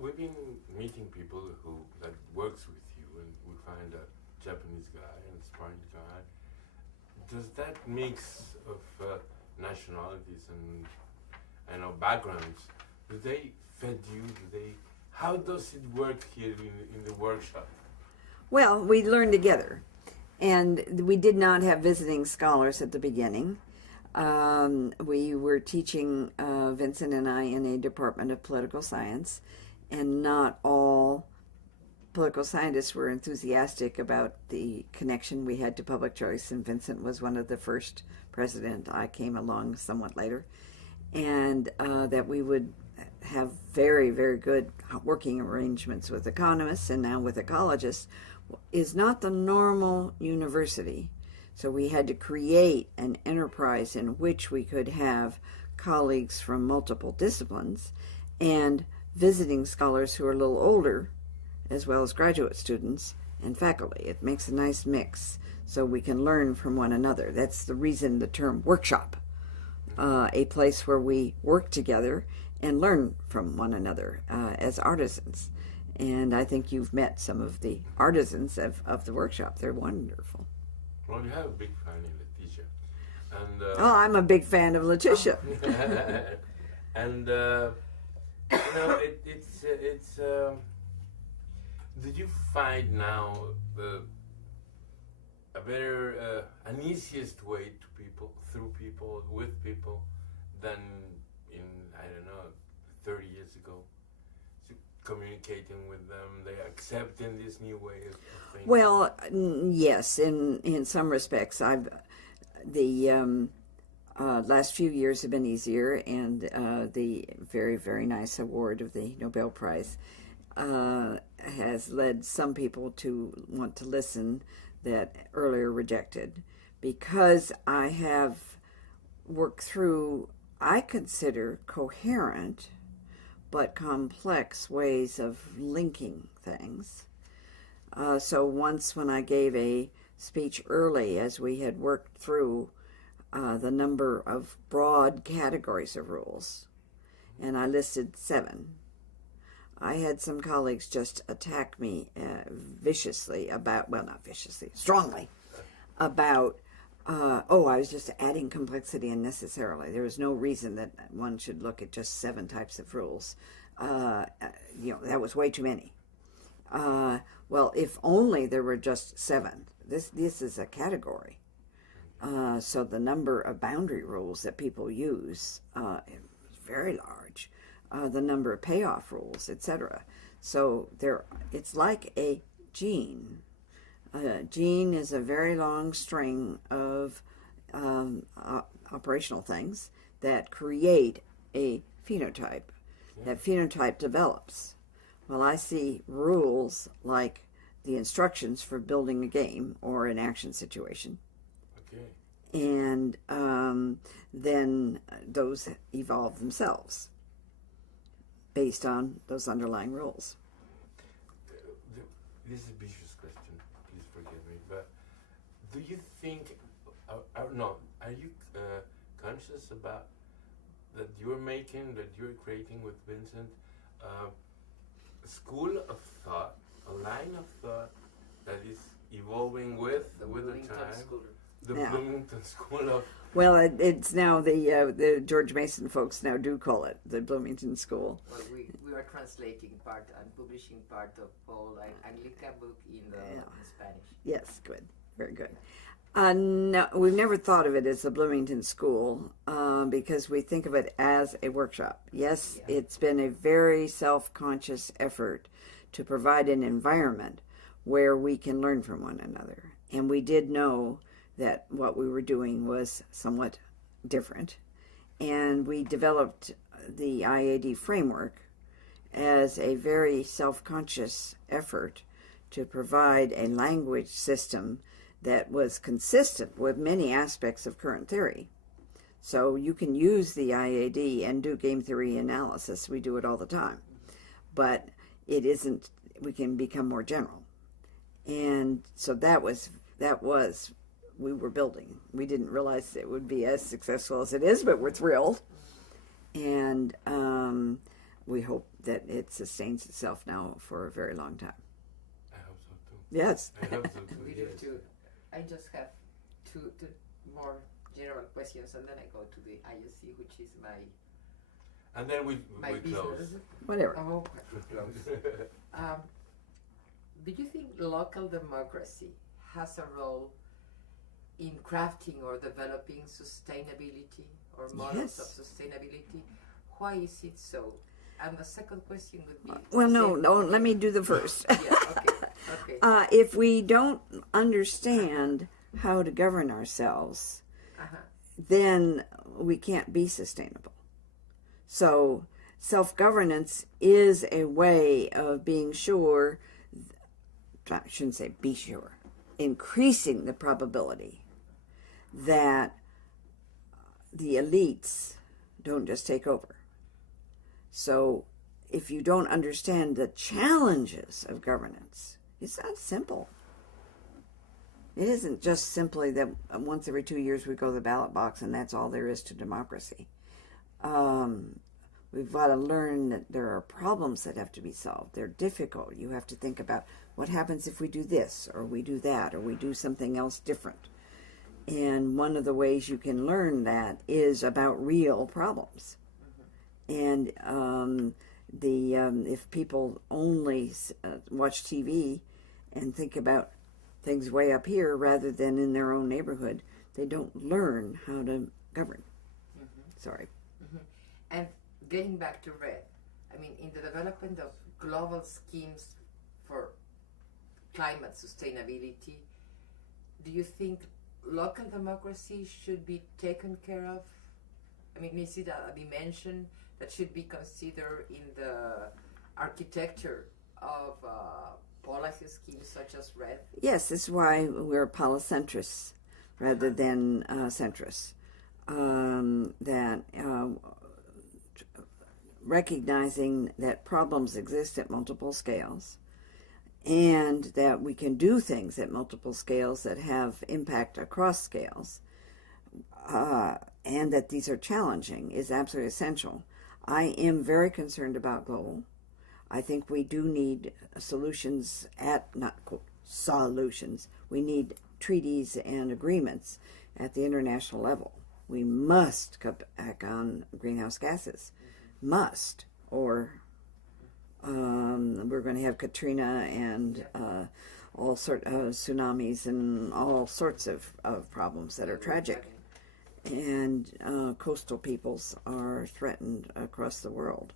We've been meeting people who that works with you, and we find a Japanese guy and a Spanish guy. Does that mix of nationalities and backgrounds, do they fed you? Do they? How does it work here in the workshop? Well, we learned together, and we did not have visiting scholars at the beginning. We were teaching Vincent and I in a department of political science, and not all political scientists were enthusiastic about the connection we had to public choice, and Vincent was one of the first president. I came along somewhat later, and that we would have very, very good working arrangements with economists and now with ecologists is not the normal university. So we had to create an enterprise in which we could have colleagues from multiple disciplines and visiting scholars who are a little older, as well as graduate students and faculty. It makes a nice mix so we can learn from one another. That's the reason the term workshop, a place where we work together and learn from one another as artisans. And I think you've met some of the artisans of the workshop. They're wonderful. Well, you have a big fan in Leticia. And, I'm a big fan of Leticia. And, it's did you find now a better, an easiest way to people, through people, with people, than in, I don't know, 30 years ago? So communicating with them, they accepting this new way of thinking? Well, yes, in some respects. The last few years have been easier, and the very, very nice award of the Nobel Prize has led some people to want to listen that earlier rejected, because I have worked through, I consider, coherent but complex ways of linking things. So once when I gave a speech early, as we had worked through the number of broad categories of rules, and I listed 7, I had some colleagues just attack me viciously about, well, not viciously, strongly, about, I was just adding complexity unnecessarily. There was no reason that one should look at just 7 types of rules. That was way too many. Well, if only there were just 7. This is a category. So the number of boundary rules that people use is very large. The number of payoff rules, etc. So it's like a gene. A gene is a very long string of operational things that create a phenotype. That phenotype develops. Well, I see rules like the instructions for building a game or an action situation. Okay. And then those evolve themselves based on those underlying rules. This is a vicious question, please forgive me, but do you think, are you conscious about that you're creating with Vincent, a school of thought, a line of thought that is evolving with the time? The Bloomington School of... Well, it's now the George Mason folks now do call it the Bloomington School. Well, we are translating part and publishing part of Paul Anglica book in Spanish. Yes, good, very good. No, we've never thought of it as the Bloomington School because we think of it as a workshop. Yes, it's been a very self-conscious effort to provide an environment where we can learn from one another. And we did know that what we were doing was somewhat different. And we developed the IAD framework as a very self-conscious effort to provide a language system that was consistent with many aspects of current theory. So you can use the IAD and do game theory analysis. We do it all the time. But it isn't, we can become more general. And so that was we were building. We didn't realize it would be as successful as it is, but we're thrilled. And we hope that it sustains itself now for a very long time. I hope so too. Yes. I hope so too. We do too. I just have two more general questions, and then I go to the ISC, which is my And then we close. business. Whatever. Oh, close. Do you think local democracy has a role in crafting or developing sustainability or models of sustainability? Why is it so? And the second question would be... Well, no, let me do the first. Yeah, okay. If we don't understand how to govern ourselves, then we can't be sustainable. So self-governance is a way of being sure, I shouldn't say be sure, increasing the probability that the elites don't just take over. So if you don't understand the challenges of governance, it's not simple. It isn't just simply that once every 2 years we go to the ballot box and that's all there is to democracy. We've got to learn that there are problems that have to be solved. They're difficult. You have to think about what happens if we do this or we do that or we do something else different. And one of the ways you can learn that is about real problems. And if people only watch TV and think about things way up here rather than in their own neighborhood, they don't learn how to govern. Sorry. And getting back to RED, I mean, in the development of global schemes for climate sustainability, do you think local democracy should be taken care of? I mean, is it a dimension that should be considered in the architecture of policy schemes such as RED? Yes, that's why we're polycentrists rather than centrists. Recognizing that problems exist at multiple scales and that we can do things at multiple scales that have impact across scales, and that these are challenging is absolutely essential. I am very concerned about global. I think we do need solutions solutions. We need treaties and agreements at the international level. We must cut back on greenhouse gases. Must, or we're going to have Katrina and all sorts of tsunamis and all sorts of problems that are tragic. And coastal peoples are threatened across the world.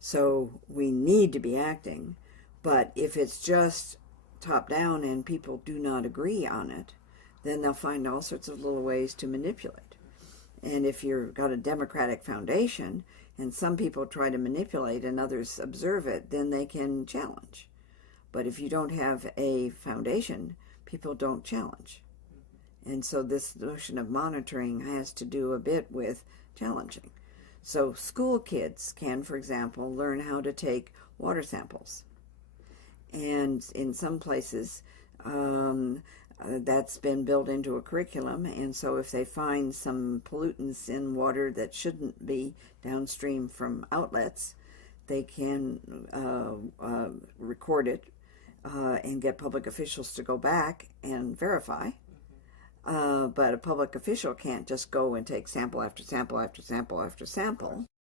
So we need to be acting, but if it's just top down and people do not agree on it, then they'll find all sorts of little ways to manipulate. And if you've got a democratic foundation and some people try to manipulate and others observe it, then they can challenge. But if you don't have a foundation, people don't challenge. And so this notion of monitoring has to do a bit with challenging. So school kids can, for example, learn how to take water samples. And in some places, that's been built into a curriculum, and so if they find some pollutants in water that shouldn't be downstream from outlets, they can record it and get public officials to go back and verify. But a public official can't just go and take sample after sample after sample after sample.